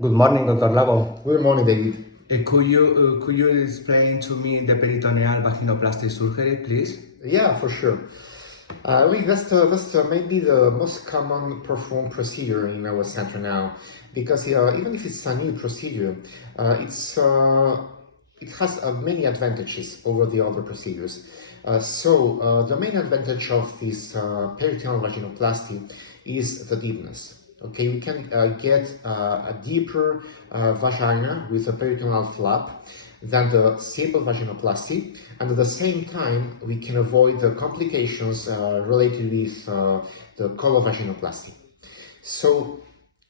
Good morning, Dr. Lago. Good morning, David. Could you explain to me the peritoneal vaginoplasty surgery, please? Yeah, for sure. That's maybe the most common performed procedure in our center now, because even if it's a new procedure, it has many advantages over the other procedures. The main advantage of this peritoneal vaginoplasty is the deepness. Okay, we can get a deeper vagina with a peritoneal flap than the simple vaginoplasty, and at the same time we can avoid the complications related with the colovaginoplasty. So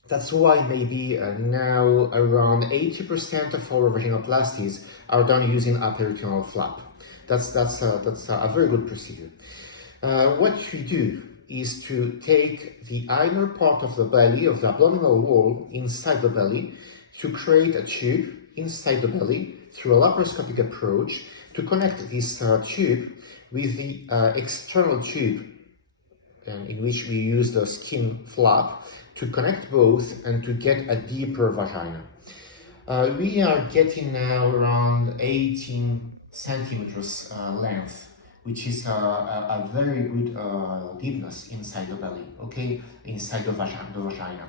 that's why maybe now around 80% of our vaginoplasties are done using a peritoneal flap. That's a very good procedure. What we do is to take the inner part of the belly, of the abdominal wall inside the belly, to create a tube inside the belly through a laparoscopic approach to connect this tube with the external tube in which we use the skin flap to connect both and to get a deeper vagina. We are getting now around 18 centimeters length, which is a very good deepness inside the belly, okay, inside the vagina.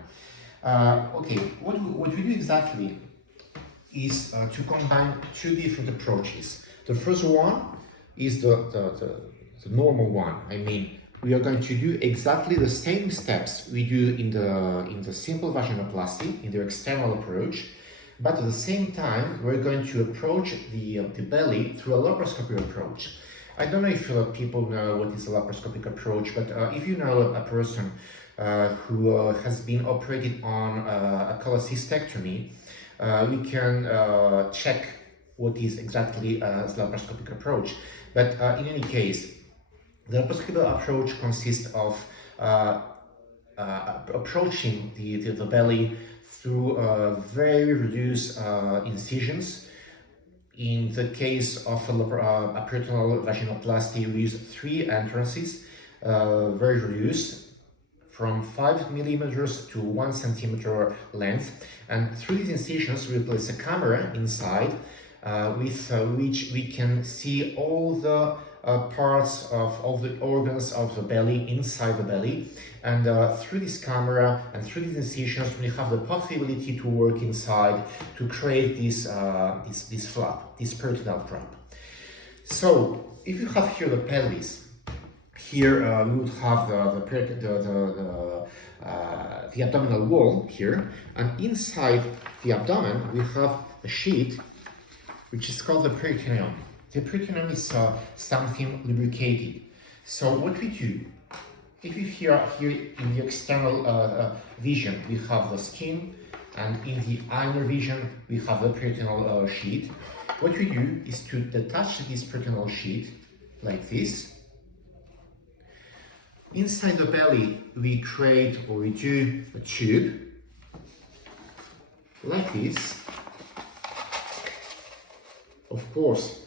Okay, what we do exactly is to combine two different approaches. The first one is the normal one. I mean, we are going to do exactly the same steps we do in the simple vaginoplasty, in the external approach, but at the same time, we're going to approach the belly through a laparoscopic approach. I don't know if people know what is a laparoscopic approach, but if you know a person who has been operated on a cholecystectomy, we can check what is exactly a laparoscopic approach. But in any case, the laparoscopic approach consists of approaching the belly through very reduced incisions. In the case of a peritoneal vaginoplasty, we use 3 entrances, very reduced, from 5 millimeters to 1 centimeter length. And through these incisions, we place a camera inside with which we can see all the parts of all the organs of the belly inside the belly, and through this camera and through these incisions we have the possibility to work inside to create this this flap, this peritoneal flap. So if you have here the pelvis, here we would have the abdominal wall here, and inside the abdomen we have a sheet which is called the peritoneum. The peritoneum is something lubricated. So what we do, if you here in the external vision we have the skin, and in the inner vision we have the peritoneal sheet. What we do is to detach this peritoneal sheet like this. Inside the belly we create, or we do, a tube like this. Of course,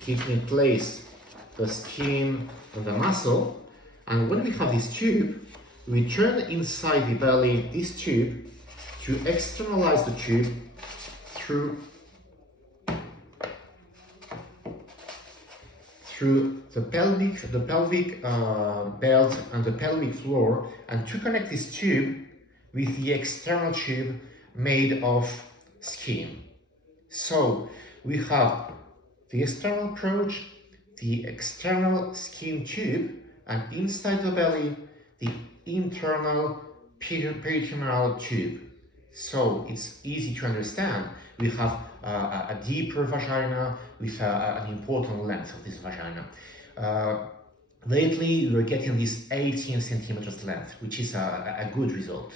keeping in place the skin and the muscle. And when we have this tube, we turn inside the belly this tube to externalize the tube through the pelvic belt and the pelvic floor, and to connect this tube with the external tube made of skin. So we have the external approach, the external skin tube, and inside the belly, the internal peritoneal tube. So it's easy to understand. We have a deeper vagina with an important length of this vagina. Lately, we're getting this 18 centimeters length, which is a good result.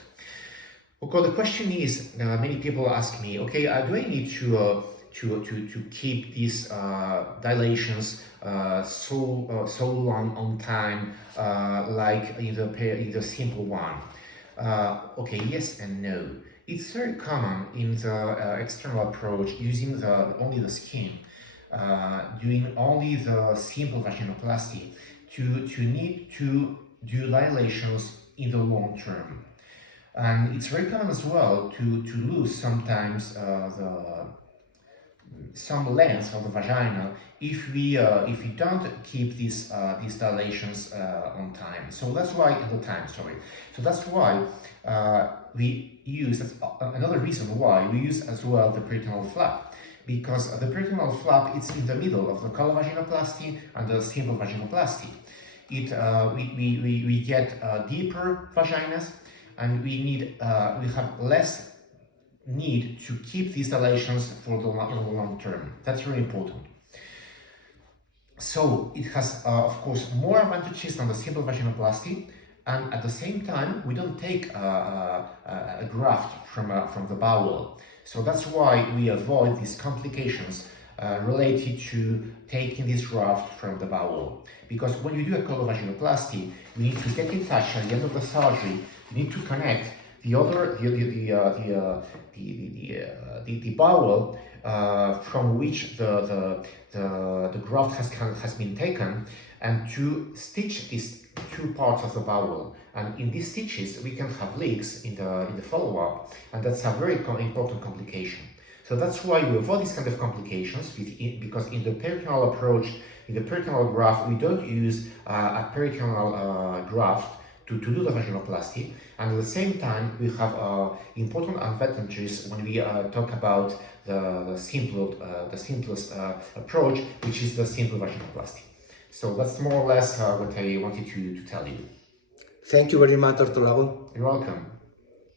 Okay, the question is, many people ask me, okay, do I need to keep these dilations so long on time like in the simple one? Okay, yes and no. It's very common in the external approach using only the skin, doing only the simple vaginoplasty to need to do dilations in the long term. And it's very common as well to lose sometimes some length of the vagina if we don't keep these dilations on time. So that's why So that's why we use another reason why we use as well the peritoneal flap, because the peritoneal flap is in the middle of the cual vaginoplasty and the simple vaginoplasty. We get deeper vaginas, and we have less need to keep these dilations for the long term. That's really important. So it has, of course, more advantages than the simple vaginoplasty, and at the same time, we don't take a graft from the bowel. So that's why we avoid these complications related to taking this graft from the bowel. Because when you do a cual vaginoplasty, you need to get in touch at the end of the surgery. You need to connect the bowel from which the graft has been taken, and to stitch these two parts of the bowel. And in these stitches, we can have leaks in the follow-up, and that's a very important complication. So that's why we avoid these kind of complications, because in the peritoneal approach, in the peritoneal graft, we don't use a peritoneal graft to do the vaginoplasty, and at the same time we have important advantages when we talk about the simplest approach, which is the simple vaginoplasty. So that's more or less what I wanted to tell you. Thank you very much, Dr. Lago. You're welcome.